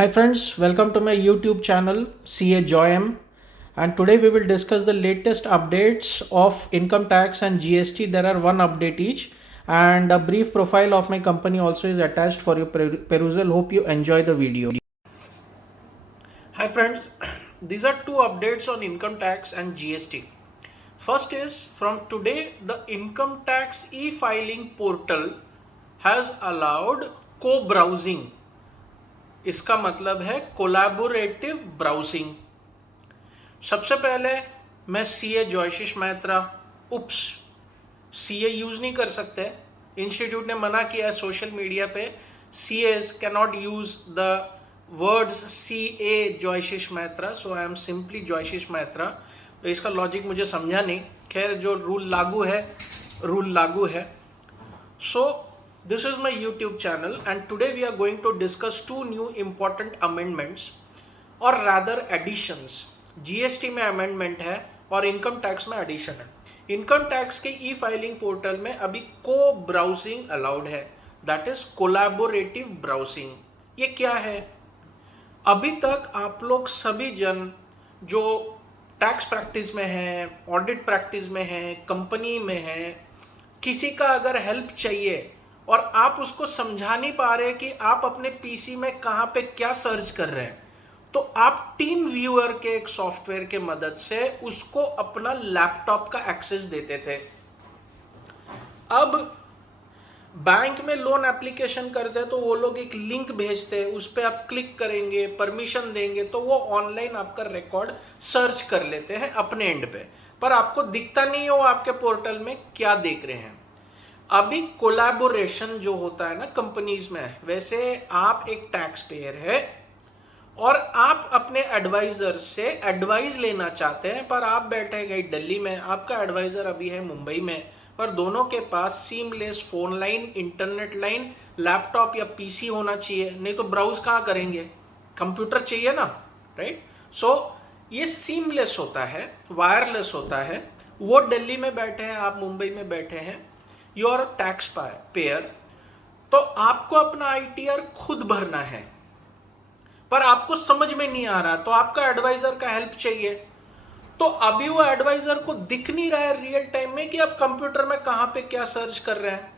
Hi friends, welcome to my YouTube channel CA Joyam, and today we will discuss the latest updates of income tax and GST. There are one update each and a brief profile of my company also is attached for your perusal. Hope you enjoy the video. Hi friends, these are two updates on income tax and GST. First is from today the income tax e-filing portal has allowed co-browsing. इसका मतलब है collaborative browsing. सबसे पहले मैं CA Joyshish Maitra oops CA use नहीं कर सकते। Institute ने मना किया है सोशल मीडिया पे CAs can not use the words CA Joyshish Maitra, so I am simply Joyshish Maitra. तो इसका लॉजिक मुझे समझा नहीं, खैर जो रूल लागू है। सो this is my YouTube channel and today we are going to discuss two new important amendments or rather additions. GST में amendment है और income tax में addition है। income tax के e-filing portal में अभी co-browsing allowed है, that is collaborative browsing। ये क्या है? अभी तक आप लोग सभी जन जो टैक्स प्रैक्टिस में है, ऑडिट प्रैक्टिस में है, कंपनी में है, किसी का अगर हेल्प चाहिए और आप उसको समझा नहीं पा रहे कि आप अपने पीसी में कहां पे क्या सर्च कर रहे हैं, तो आप टीम व्यूअर के एक सॉफ्टवेयर के मदद से उसको अपना लैपटॉप का एक्सेस देते थे। अब बैंक में लोन एप्लीकेशन करते हैं तो वो लोग एक लिंक भेजते हैं, उस पर आप क्लिक करेंगे, परमिशन देंगे तो वो ऑनलाइन आपका रिकॉर्ड सर्च कर लेते हैं अपने एंड पे, पर आपको दिखता नहीं है वो आपके पोर्टल में क्या देख रहे हैं। अभी कोलैबोरेशन जो होता है ना कंपनीज में, वैसे आप एक टैक्स पेयर है और आप अपने एडवाइजर से एडवाइस लेना चाहते हैं, पर आप बैठे गए दिल्ली में, आपका एडवाइजर अभी है मुंबई में, पर दोनों के पास seamless phone line, internet line, laptop या पीसी होना चाहिए, नहीं तो ब्राउज कहाँ करेंगे, कंप्यूटर चाहिए ना, राइट। सो ये सीमलेस होता है, वायरलेस होता है। वो दिल्ली में बैठे हैं, आप मुंबई में बैठे हैं, यू आर टैक्स पेयर, तो आपको अपना आईटीआर खुद भरना है, पर आपको समझ में नहीं आ रहा, तो आपका एडवाइजर का हेल्प चाहिए। तो अभी वो एडवाइजर को दिख नहीं रहा है रियल टाइम में कि आप कंप्यूटर में कहां पे क्या सर्च कर रहे हैं।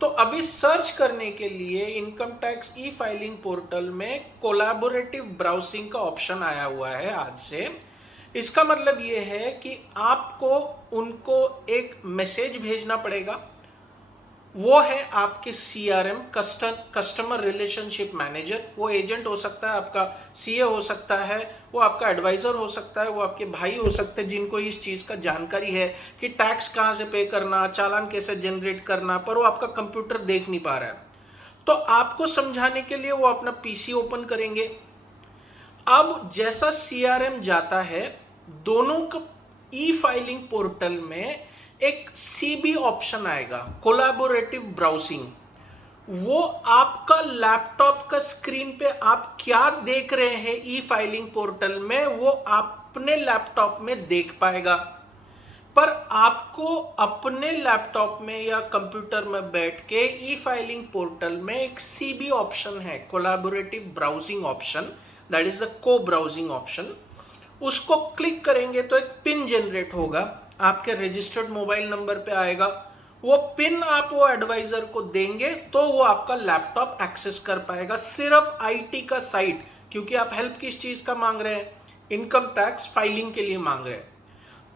तो अभी सर्च करने के लिए income tax e filing portal में कोलैबोरेटिव ब्राउजिंग का ऑप्शन आया हुआ है आज से। इसका मतलब ये है कि आपको उनको एक मैसेज भेजना पड़ेगा, वो है आपके सीआरएम, कस्टमर रिलेशनशिप मैनेजर। वो एजेंट हो सकता है, आपका सीए हो सकता है, वो आपका एडवाइजर हो सकता है, वो आपके भाई हो सकते हैं जिनको इस चीज़ का जानकारी है कि टैक्स कहाँ से पे करना, चालान कैसे जनरेट करना, पर वो आपका कंप्यूटर देख नहीं पा रहा है। तो आपको समझाने के लिए वो अपना पीसी ओपन करेंगे। अब जैसा सीआरएम जाता है, दोनों का ई फाइलिंग पोर्टल में एक सीबी ऑप्शन आएगा, कोलैबोरेटिव ब्राउजिंग। वो आपका लैपटॉप का स्क्रीन पे आप क्या देख रहे हैं ई फाइलिंग पोर्टल में, वो अपने लैपटॉप में देख पाएगा। पर आपको अपने लैपटॉप में या कंप्यूटर में बैठ के ई फाइलिंग पोर्टल में एक सीबी ऑप्शन है, collaborative browsing option, that is the को ब्राउजिंग ऑप्शन। उसको क्लिक करेंगे तो एक पिन जनरेट होगा, आपके रजिस्टर्ड मोबाइल नंबर पे आएगा। वो पिन आप वो एडवाइजर को देंगे तो वो आपका लैपटॉप एक्सेस कर पाएगा, सिर्फ आईटी का साइट, क्योंकि आप हेल्प किस चीज का मांग रहे हैं, इनकम टैक्स फाइलिंग के लिए मांग रहे हैं।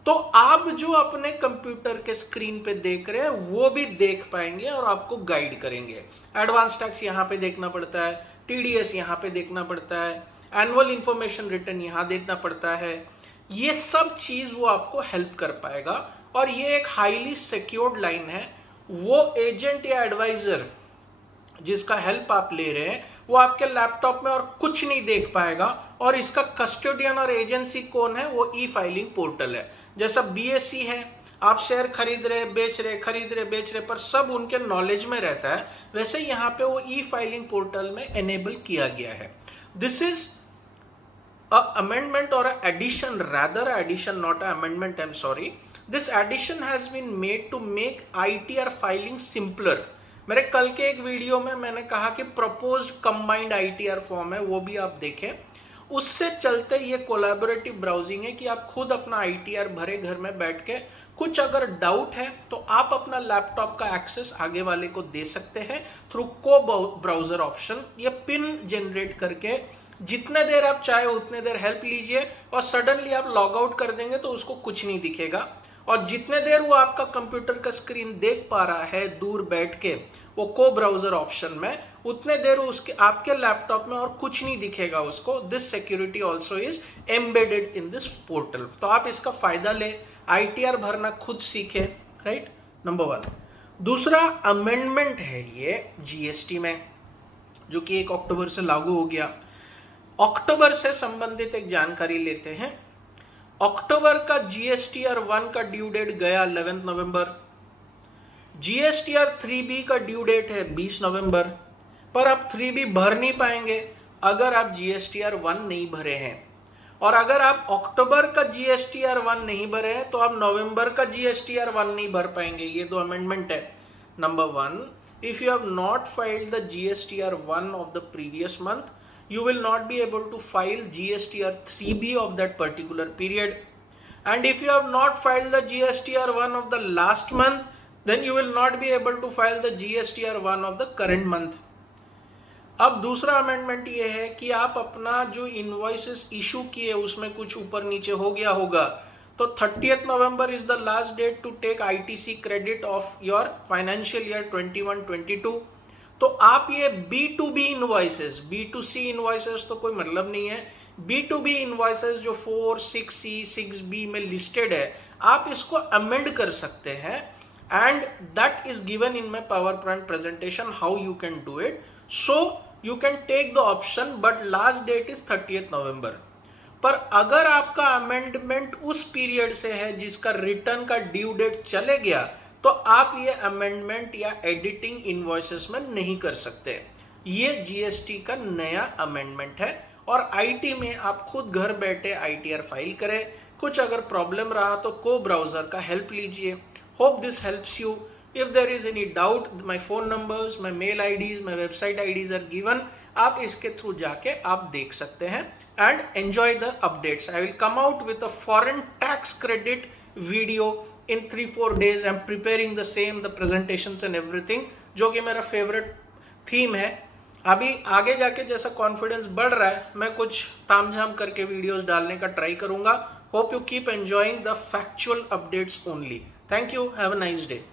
तो आप जो अपने कंप्यूटर के स्क्रीन पे देख रहे हैं वो भी देख पाएंगे और आपको गाइड करेंगे। एडवांस टैक्स यहाँ पे देखना पड़ता है, टीडीएस यहाँ पे देखना पड़ता है, एनुअल इंफॉर्मेशन रिटर्न यहाँ देखना पड़ता है, ये सब चीज वो आपको हेल्प कर पाएगा। और ये एक हाईली सिक्योर्ड लाइन है। वो एजेंट या एडवाइजर जिसका हेल्प आप ले रहे हैं वो आपके लैपटॉप में और कुछ नहीं देख पाएगा। और इसका कस्टोडियन और एजेंसी कौन है, वो ई फाइलिंग पोर्टल है। जैसा बीएसई है, आप शेयर खरीद रहे बेच रहे पर सब उनके नॉलेज में रहता है, वैसे यहाँ पे वो ई फाइलिंग पोर्टल में एनेबल किया गया है। This is a amendment or a addition, rather addition, not a amendment, I'm sorry. This addition has been made to make ITR filing simpler, मेरे कल के एक वीडियो में मैंने कहा कि प्रपोज्ड कंबाइंड आईटीआर फॉर्म है, वो भी आप देखें। उससे चलते ये कोलैबोरेटिव ब्राउजिंग है कि आप खुद अपना आईटीआर भरे घर में बैठ के। कुछ अगर डाउट है तो आप अपना लैपटॉप का एक्सेस आगे वाले को दे सकते हैं थ्रू को ब्राउजर ऑप्शन। ये पिन जनरेट करके जितने देर आप चाहे उतने देर हेल्प लीजिए, और सडनली आप लॉग आउट कर देंगे तो उसको कुछ नहीं दिखेगा। और जितने देर वो आपका कंप्यूटर का स्क्रीन देख पा रहा है दूर बैठ के वो को ब्राउजर ऑप्शन में, उतने देर उसके आपके लैपटॉप में और कुछ नहीं दिखेगा उसको। This security also is embedded in this portal. तो आप इसका फायदा ले, आईटीआर भरना खुद सीखे, राइट, नंबर 1। दूसरा अमेंडमेंट है ये जीएसटी में, जो कि 1 अक्टूबर से लागू हो गया। अक्टूबर से संबंधित एक जानकारी लेते हैं। अक्टूबर का जीएसटीआर 1 का ड्यू डेट गया 11 नवंबर। जीएसटीआर 3B का ड्यू डेट है 20 नवंबर, पर आप 3B भर नहीं पाएंगे अगर आप जीएसटीआर 1 नहीं भरे हैं। और अगर आप अक्टूबर का जीएसटीआर 1 नहीं भरे हैं तो आप नवंबर का जीएसटीआर 1 नहीं भर पाएंगे। ये 2 अमेंडमेंट है। Number 1, if you have not filed the GSTR 1 of the previous month, you will not be able to file GSTR 3B of that particular period. And if you have not filed the GSTR 1 of the last month, then you will not be able to file the GSTR 1 of the current month. अब दूसरा amendment ये है कि आप अपना जो invoices issue किए उसमें कुछ ऊपर नीचे हो गया होगा, तो 30th November is the last date to take ITC credit of your financial year 21-22। तो आप ये B2B इनवॉइसेस, B2C इनवॉइसेस तो कोई मतलब नहीं है, B2B इनवॉइसेस जो 4, 6C, 6B में लिस्टेड है, आप इसको अमेंड कर सकते हैं। And that is given in my PowerPoint presentation how you can do it. So you can take the option, but last date is 30th November. पर अगर आपका अमेंडमेंट उस पीरियड से है जिसका रिटर्न का ड्यू डेट चले गया, तो आप ये अमेंडमेंट या एडिटिंग इनवॉइसेस में नहीं कर सकते। ये जीएसटी का नया अमेंडमेंट है, और आईटी में आप खुद घर बैठे आईटीआर फाइल करें। कुछ अगर प्रॉब्लम रहा तो को ब्राउजर का हेल्प लीजिए। Hope this helps you. If there is any doubt, my phone numbers, my mail IDs, my website IDs are given. आप इसके थ्रू जाके आप देख सकते हैं and enjoy the updates. I will come out with a foreign tax credit video in 3-4 days. I'm preparing the same, the presentations and everything, जो कि मेरा फेवरेट थीम है। अभी आगे जाके जैसा कॉन्फिडेंस बढ़ रहा है, मैं कुछ तामझाम करके वीडियोस डालने का ट्राई करूंगा। Hope you keep enjoying the factual updates only. Thank you, have a nice day.